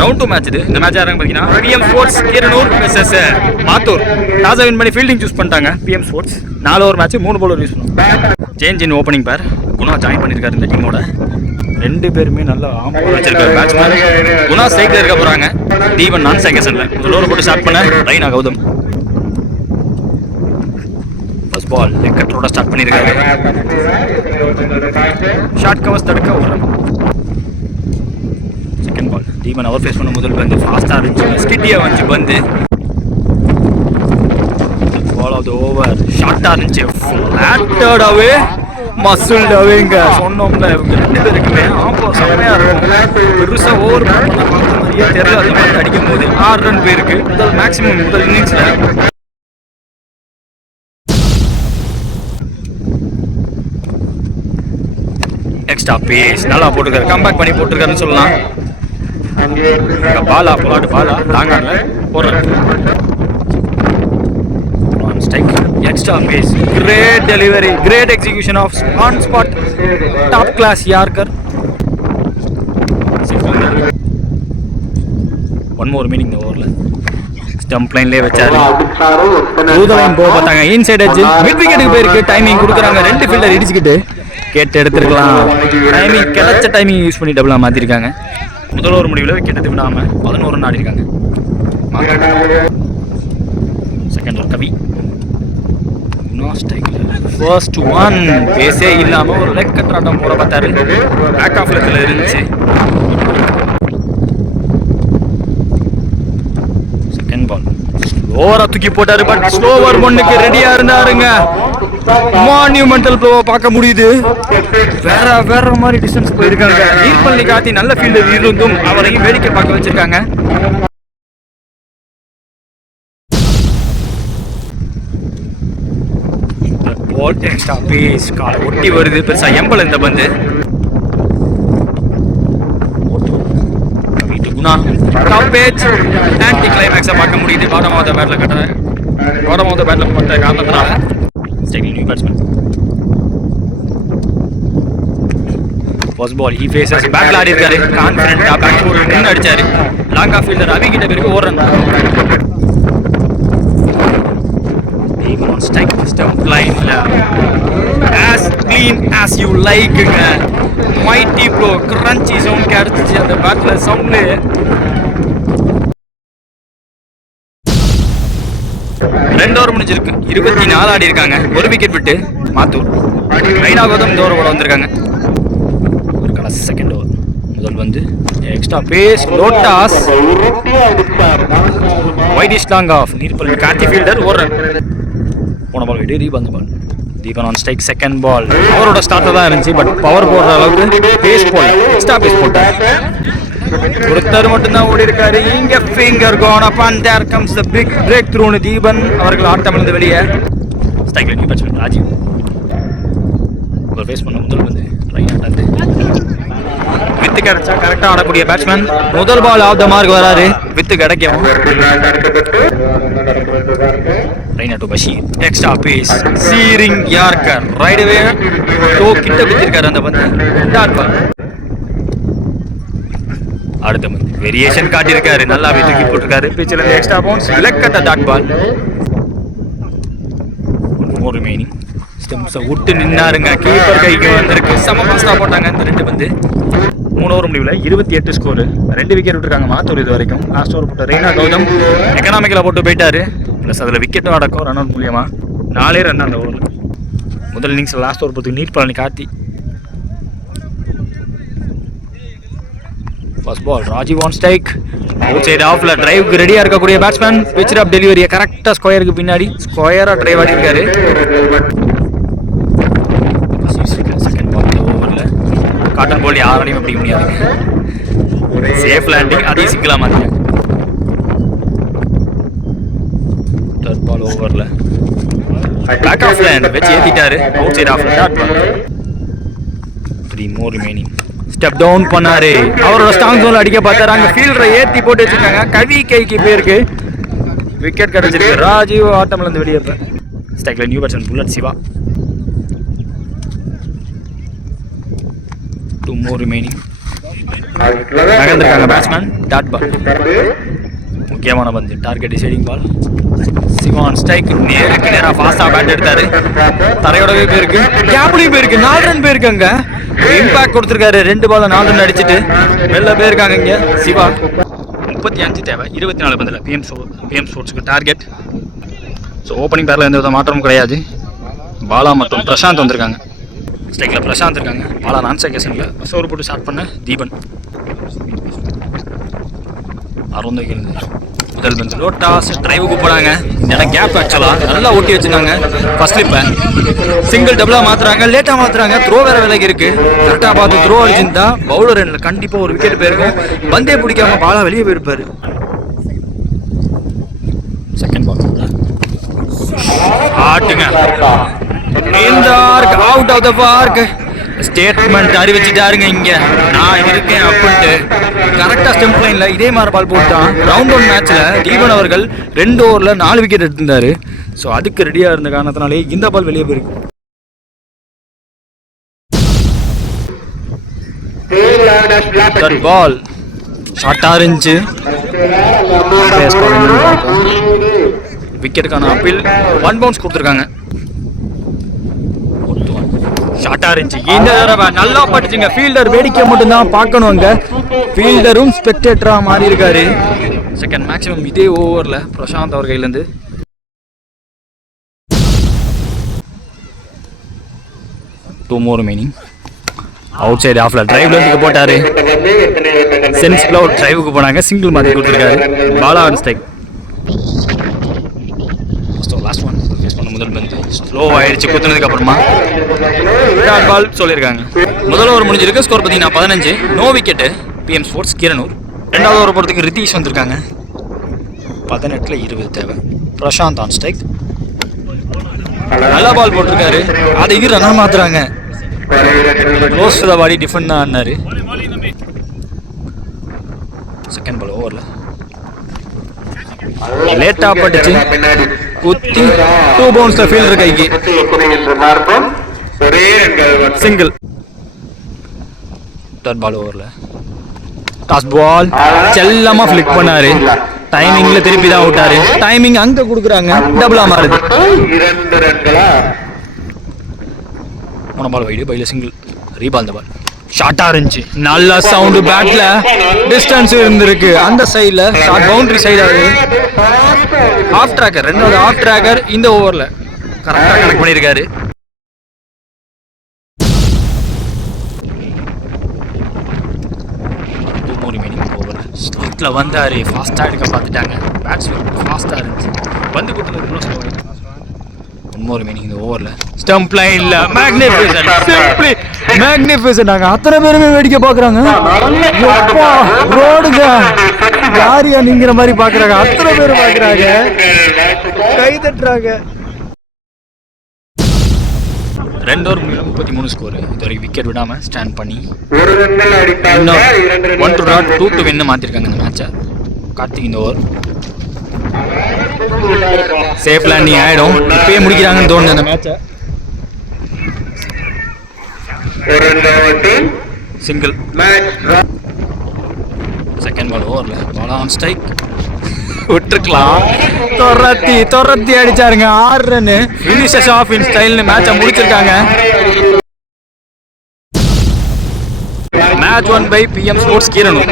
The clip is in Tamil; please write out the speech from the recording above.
ரவுண்ட் 2 மேட்ச் இது. இந்த மேட்ச் யாராங்க பார்த்தீங்கன்னா PM sports Keeranur versus Mathur. டாஸை வின் பண்ணி ஃபீல்டிங் சூஸ் பண்ணிட்டாங்க PM sports. 4 over match 3 bowler use பண்ணுவோம். Change in opening pair Guna join பண்ணியிருக்காரு இந்த டீமோட. 2 பேருமே நல்லா ஆம்பர் வச்சிருக்காரு பேட்ஸ்மேன். குணா ஸ்ட்ரைக்ல இருக்க போறாங்க. தீபன் நான் செகண்ட்ல முதல் ஓவர் போட்டு ஸ்டார்ட் பண்ண Raina Gautam. First ball leg கட்டரோட ஸ்டார்ட் பண்ணியிருக்காரு. ஷார்ட் கவர்ஸ் தடுக்க ஒரு ரன். செகண்ட் பால் தீபன் அவர் ஃபேஸ் பண்ண முதல் பந்து ஃபாஸ்ட்டாக இருந்துச்சு. ஸ்கிட்டியாக வந்து பந்து பால் ஆஃப் த ஓவர் ஷார்ட்டாக இருந்துச்சு. ஃப்ளாட்டடாகவே மசில்டாவேங்க சொன்னோம்ல. இவங்க 2 பேருக்குமே ஆப்போ செம்மையாக இருக்கும். பெருசாக ஓவர் மாதிரியே தெரியல. அந்த மாதிரி அடிக்கும் போது 6 ரன் போயிருக்கு மேக்ஸிமம் முதல் இன்னிங்ஸில். எக்ஸ்ட்ரா பேஸ் நல்லா போட்டுருக்காரு. கம்பேக் பண்ணி போட்டுருக்காருன்னு சொல்லலாம். பாலா போலாட்டு பாலா லாங் ஆன்ல போடுறாரு. Strike extra pace great delivery great execution off on spot top class yorker. One more meaning இந்த ஓவரில் ஸ்டம்ப் லைன்லேயே வச்சாரு. பூதலையும் போக பார்த்தாங்க. இன்சைட் எட்ஜ் மிட் விக்கெட்டுக்கு போயிருக்கு. டைமிங் கொடுக்குறாங்க. 2 ஃபீல்டர் இடிச்சுக்கிட்டு கேட்டு எடுத்துருக்கலாம். டைமிங் கிடைச்ச டைமிங் யூஸ் பண்ணி டபுளாக மாற்றிருக்காங்க. முதல் ஓவர் முடிவில் விக்கெட்டை விடாமல் 11 ரன் ஆடிருக்காங்க. செகண்ட் ஓவர் கவி ஃபர்ஸ்ட் 1 பேஸே இல்லாமல் ஒரு லெக் கட்ராட்டம் போட பார்த்தாரு. பேக் ஆஃப் லெக்கில் இருந்துச்சு. செகண்ட் பால் ஓவரா தூக்கி போட்டாரு. பட் ஸ்லோவர் 1க்கு ரெடியா இருந்தாருங்க. மான்யூமெண்டல் ப்ளோவை பார்க்க முடியுது. வேற மாதிரி டிஸ்டன்ஸ் போயிருக்காங்க. நீர்பள்ளி காத்தி நல்ல ஃபீல்டர் இருந்தும் அவரையும் வேடிக்கை பார்க்க வச்சிருக்காங்க. பால் எக்ஸ்ட்ரா பேஸ் காலை ஒட்டி வருது. பெருசா எம்பல் இந்த பந்து. குணா டாப் பேட்ச் ஆன்டி கிளைமேக்ஸை பார்க்க முடியுது. பாட்டம் ஆஃப் த பேட்டில் பட்ட காரணத்தினால striking new batsman. First ball he faces பேட்டில் ஆடி இருக்காரு. கான்ஃபிடென்ட்டா பேக் ஃபோர் நின்று அடிச்சாரு. லாங் ஆஃப் ஃபீல்டர் அவி கிட்ட பேருக்கு ஒரு ரன். ஸ்ட்ரைக் ஸ்டம்ப் லைன்ல as clean as you like ங்க. mighty blow crunchy sound கேட்சிச்சு அந்த பேட்ல சவுண்ட்ல. ரெண்டு ஓவர் முடிஞ்சிருக்கு. 24 ஆடி இருக்காங்க. ஒரு விக்கெட் விட்டு மாத்தூர். ரைனா கௌதம் இந்த ஓவர் வந்திருக்காங்க. ஒரு கடைசி செகண்ட் ஓவர் முதல் வந்து எக்ஸ்ட்ரா பேஸ் லோட்டாஸ் வைடிஷ் லாங் ஆஃப் நீர்பள்ளி கார்த்தி ஃபீல்டர் ஒரு ரன். போன பால் விட்டு ரீபந்து ball. Deepan on strike second ball. அவரோட ஸ்டார்ட் தான் இருந்துச்சு. பட் பவர் போடுற அளவுக்கு பேஸ் போல் எக்ஸ்ட்ரா பேஸ் போட்டார். ஒருத்தர் மட்டும்தான் ஓடி இருக்காரு. இங்க finger gone up and there comes the big break த்ரூன்னு தீபன் அவர்கள் ஆட்டமிலிருந்து வெளியே. ஸ்ட்ரைக்ல நியூ பேட்ஸ்மேன் ராஜீவ் ஃபேஸ் பண்ண முதல் வந்து ரைட் வந்து வித்து கிடைச்சா கரெக்டாக ஆடக்கூடிய பேட்ஸ்மேன். முதல் பால் ஆஃப் த மார்க் வராரு. வித்து கிடைக்கும். Raina to Bashir extra pace searing yorker right away toe கிட்ட குத்திருக்காரு அந்த பந்து. Dot ball. அடுத்த பந்து வேரியேஷன் காட்டியிருக்காரு. நல்லா தூக்கி போட்டிருக்காரு. பிச்சில் இருந்து எக்ஸ்ட்ரா பவுன்ஸ் லெக்கட்ட டாட் பால். மோர் ரிமைனிங் ஸ்டெம்ஸை விட்டு நின்னாருங்க. கீப்பர் கைக்கு வந்திருக்கு. செம ஃபாஸ்டா போட்டாங்க இந்த 2 பந்து. 3 ஓவர் முடிவில் 28 ஸ்கோர். 2 விக்கெட் விட்டுருக்காங்க மாத்தூர் இது வரைக்கும். லாஸ்ட் ஓவர் போட்ட ரெய்னா கௌதம் எக்கனாமிக்கலாக போட்டு போயிட்டாரு. ப்ளஸ் அதில் விக்கெட்டும் அடக்கும் ரன் அவுட் மூலியமா 4 ரன் அந்த ஓவரில். முதல் இன்னிங்ஸில் லாஸ்ட் ஓவர் போட்டு நீர்பழனி Karthi. First ball Rajeev on strike outside ஆஃப்ல டிரைவுக்கு ரெடியாக இருக்கக்கூடிய பேட்ஸ்மேன். பிச்சர் ஆஃப் டெலிவரியை கரெக்டாக ஸ்கொயருக்கு பின்னாடி ஸ்கொயராக டிரைவ் ஆடி இருக்காரு. செகண்ட் பால் ஓவரில் காட்டன் பால் யாராலையும் பிடிக்க முடியாது. சேஃப் லேண்டிங் அதையும் சிக்கலாம் மாற்றிங்க. தேர்ட் பால் ஓவரில் பேக் ஆஃப் லேண்ட் வச்சு ஏற்றிட்டாரு. அவுட் சைடு ஆஃப்ல dot ball. 3 more remaining. Step down பண்ணாரு. அவரோட ஸ்ட்ராங் ஜோன்ல அடிக்க பார்த்தாரு. அங்கே ஃபீல்டரை ஏற்றி போட்டு வச்சிருக்காங்க. கவி கைக்கு போயிருக்கு. விக்கெட் கிடைச்சிருக்கு. ராஜீவ் ஆட்டம்ல இருந்து வெளியே. ஸ்ட்ரைக்ல new batsman bullet Siva. 2 more remaining. நகர்ந்திருக்காங்க பேட்ஸ்மேன். டாட் பால், முக்கியமான பந்து, target deciding ball. Sivan strike, நேருக்கு நேராக ஃபாஸ்ட்டாக பேட் எடுத்தாரு. தரையோடவே போயிருக்கு, கேப்லையும் போயிருக்கு. 4 ரன் போயிருக்காங்க. இம்பாக்ட் கொடுத்துருக்காரு. 2 பால் 4 ரன் அடிச்சுட்டு வெளில போயிருக்காங்க. இங்கே சிவா 35 தேவை 24 பந்தில். பிஎம் ஸ்போர்ட்ஸுக்கு டார்கெட். ஸோ ஓப்பனிங் பேரில் எந்த வித மாற்றமும் கிடையாது. பாலா மற்றும் பிரசாந்த் வந்திருக்காங்க. ஸ்ட்ரைக்கில் பிரசாந்த் இருக்காங்க. பாலா நான் செகண்டில் சோறு போட்டு ஸ்டார்ட் பண்ண தீபன். அருந்தைக்கு முதல் பந்து ரோட்டாஸ் டிரைவுக்கு போனாங்க. இந்த இடம் கேப் ஆக்சுவலாக நல்லா ஓட்டி வச்சுருந்தாங்க. ஃபர்ஸ்ட் ஸ்லிப்பை சிங்கிள் டபுளாக மாற்றுறாங்க. லேட்டாக மாற்றுறாங்க. த்ரோ வேறு விலைக்கு இருக்குது. கரெக்டாக பார்த்து த்ரோ அடிச்சிருந்தா பவுலர் எண்ணில் கண்டிப்பாக ஒரு விக்கெட் போயிருக்கும். பந்தே பிடிக்காம பாலா வெளியே போயிருப்பார். செகண்ட் பால் ஆட்டுங்க. Out of the park. Statement அறிவிச்சுட்டாருங்க. இங்கே நான் இருக்கேன் அப்படின்ட்டு கரெக்டாக ஸ்டெம்ப் லைனில் இதே மாதிரி பால் போட்டான். ரவுண்ட் 1 மேட்ச்சில் தீபன் அவர்கள் 2 ஓவரில் 4 விக்கெட் எடுத்திருந்தார். ஸோ அதுக்கு ரெடியாக இருந்த காரணத்தினாலே இந்த பால் வெளியே போயிருக்கு. பால் ஷார்ட்டாக இருந்துச்சு. விக்கெட்டுக்கான அப்பீல் 1 பவுன்ஸ் கொடுத்துருக்காங்க. ஷார்ட்டாக இருந்துச்சு. இந்த தடவை நல்லா பட்டுச்சுங்க. ஃபீல்டர் வேடிக்கை மட்டும்தான் பார்க்கணும். அங்கே ஃபீல்டரும் ஸ்பெக்டேட்டராக மாறி இருக்காரு. செகண்ட் மேக்ஸிமம் இதே ஓவரில் பிரசாந்த் அவர் கையிலேருந்து. டூ மோர் ரிமைனிங். அவுட் சைடு ஆஃப்ல டிரைவ்லேருந்து போட்டார். சென்ஸ்ல ஒரு டிரைவுக்கு போனாங்க. சிங்கிள் மாதிரி கொடுத்துருக்காரு. Bala on strike. Last one முதல் பந்து ஸ்லோ ஆயிடுச்சு. குத்துனதுக்கு அப்புறமா டாட் பால் சொல்லியிருக்காங்க. முதல் ஓவர் முடிஞ்சிருக்கு. ஸ்கோர் பார்த்தீங்கன்னா 15. No wicket. PM sports Keeranur. 2வது ஓவர் போகிறதுக்கு ரிதீஷ் வந்திருக்காங்க. 18ல் 20 தேவை. Prasanth on strike. நல்ல பால் போட்டிருக்காரு. அதை ரன்னா மாத்துறாங்க. Close to the body defend தான் ஆனாரு. செகண்ட் பால் ஓவரில் லேட்டாக பட்டுச்சு. குத்தி 2 பவுன்ஸில் ஃபீல்டர் கைக்கு சிங்கிள். தேர்ட் பால் ஓவரில் டாஸ் பால் செல்லமாக ஃபிளிக் பண்ணாரு. டைமிங்கில் திருப்பி தான் விட்டாரு. டைமிங் அங்கே கொடுக்குறாங்க. டபுளாக மாறுது. 3 பால் வைடு. பையில் சிங்கிள். ரீபால் த பால் ஷார்ட்டாக இருந்துச்சு. நல்ல சவுண்டு. பேட்டில் டிஸ்டன்ஸ் இருந்திருக்கு. அந்த சைடில் ஷார்ட் பவுண்டரி சைடாக ஆஃப் ட்ராக்கர். 2வது ஆஃப் ட்ராக்கர் இந்த ஓவரில் கரெக்டாக கனெக்ட் பண்ணியிருக்காரு. ஸ்லாட்டில் வந்தார். ஃபாஸ்ட்டாக எடுக்க பார்த்துட்டாங்க. பேட்ஸ்மேன் ஃபாஸ்ட்டாக இருந்துச்சு. வந்து கொடுத்தது இன்னொரு மீனிங் இந்த ஓவரில் ஸ்டம்ப் லைன்ல மேக்னிஃபிசன்ட். நாங்கள் அத்தனை பேருமே வேடிக்கை பார்க்குறாங்க. ரோடுங்க யாரியா நீங்கிற மாதிரி பார்க்குறாங்க. அத்தனை பேர் பார்க்குறாங்க, கை தட்டுறாங்க. 2 ஓவர் 33 ஸ்கோர். இது வரைக்கும் விக்கெட் விடாமல் ஸ்டாண்ட் பண்ணி இன்னும் 1-2 to win மாற்றிருக்காங்க இந்த மேட்சை. கார்த்திக் இந்த ஓவர் சேஃப் லேண்டிங் ஆகிடும். இப்பயே முடிக்கிறாங்கன்னு தோணுது அந்த மேட்சை. சிங்கிள். செகண்ட் பால் ஓவரில் பால் ஆன் ஸ்ட்ரைக். விட்டுருக்கலாம். தொரத்தி அடிச்சாருங்க. 6 ரன். ஃபினிஷஸ் ஆஃப் இன் ஸ்டைல்னு மேட்சை முடிச்சிருக்காங்க. Match won by PM sports Keeranur.